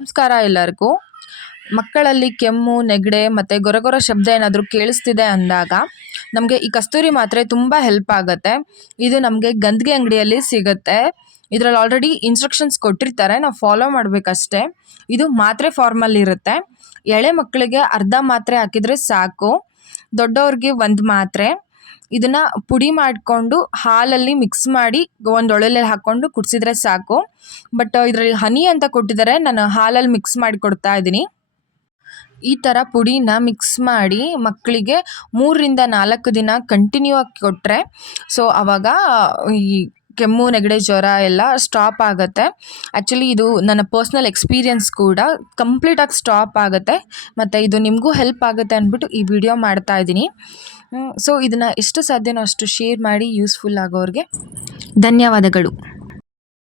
ನಮಸ್ಕಾರ ಎಲ್ಲರಿಗೂ. ಮಕ್ಕಳಲ್ಲಿ ಕೆಮ್ಮು, ನೆಗಡೆ ಮತ್ತು ಗೊರಗೊರ ಶಬ್ದ ಏನಾದರೂ ಕೇಳಿಸ್ತಿದೆ ಅಂದಾಗ ನಮಗೆ ಈ ಕಸ್ತೂರಿ ಮಾತ್ರೆ ತುಂಬ ಹೆಲ್ಪ್ ಆಗುತ್ತೆ. ಇದು ನಮಗೆ ಗಂಧಿಗೆ ಅಂಗಡಿಯಲ್ಲಿ ಸಿಗುತ್ತೆ. ಇದರಲ್ಲಿ ಆಲ್ರೆಡಿ ಇನ್ಸ್ಟ್ರಕ್ಷನ್ಸ್ ಕೊಟ್ಟಿರ್ತಾರೆ, ನಾವು ಫಾಲೋ ಮಾಡಬೇಕಷ್ಟೇ. ಇದು ಮಾತ್ರೆ ಫಾರ್ಮಲ್ಲಿರುತ್ತೆ. ಎಳೆ ಮಕ್ಕಳಿಗೆ ಅರ್ಧ ಮಾತ್ರೆ ಹಾಕಿದರೆ ಸಾಕು, ದೊಡ್ಡವ್ರಿಗೆ ಒಂದು ಮಾತ್ರೆ. ಇದನ್ನು ಪುಡಿ ಮಾಡಿಕೊಂಡು ಹಾಲಲ್ಲಿ ಮಿಕ್ಸ್ ಮಾಡಿ ಒಂದು ಒಳಲಲ್ಲಿ ಹಾಕ್ಕೊಂಡು ಕುಡಿಸಿದ್ರೆ ಸಾಕು. ಬಟ್ ಇದರಲ್ಲಿ ಹನಿ ಅಂತ ಕೊಟ್ಟಿದ್ದಾರೆ, ನಾನು ಹಾಲಲ್ಲಿ ಮಿಕ್ಸ್ ಮಾಡಿ ಕೊಡ್ತಾ ಇದ್ದೀನಿ. ಈ ಥರ ಪುಡಿನ ಮಿಕ್ಸ್ ಮಾಡಿ ಮಕ್ಕಳಿಗೆ 3ರಿಂದ 4 ದಿನ ಕಂಟಿನ್ಯೂ ಆಗಿ ಕೊಟ್ಟರೆ ಆವಾಗ ಈ ಕೆಮ್ಮು, ನೆಗಡೆ, ಜ್ವರ ಎಲ್ಲ ಸ್ಟಾಪ್ ಆಗುತ್ತೆ. ಆ್ಯಕ್ಚುಲಿ ಇದು ನನ್ನ ಪರ್ಸ್ನಲ್ ಎಕ್ಸ್ಪೀರಿಯನ್ಸ್ ಕೂಡ. ಕಂಪ್ಲೀಟಾಗಿ ಸ್ಟಾಪ್ ಆಗುತ್ತೆ ಮತ್ತು ಇದು ನಿಮಗೂ ಹೆಲ್ಪ್ ಆಗುತ್ತೆ ಅಂದ್ಬಿಟ್ಟು ಈ ವಿಡಿಯೋ ಮಾಡ್ತಾ ಇದ್ದೀನಿ. ಇದನ್ನು ಎಷ್ಟು ಸಾಧ್ಯನೋ ಅಷ್ಟು ಶೇರ್ ಮಾಡಿ ಯೂಸ್ಫುಲ್ ಆಗೋರಿಗೆ. ಧನ್ಯವಾದಗಳು.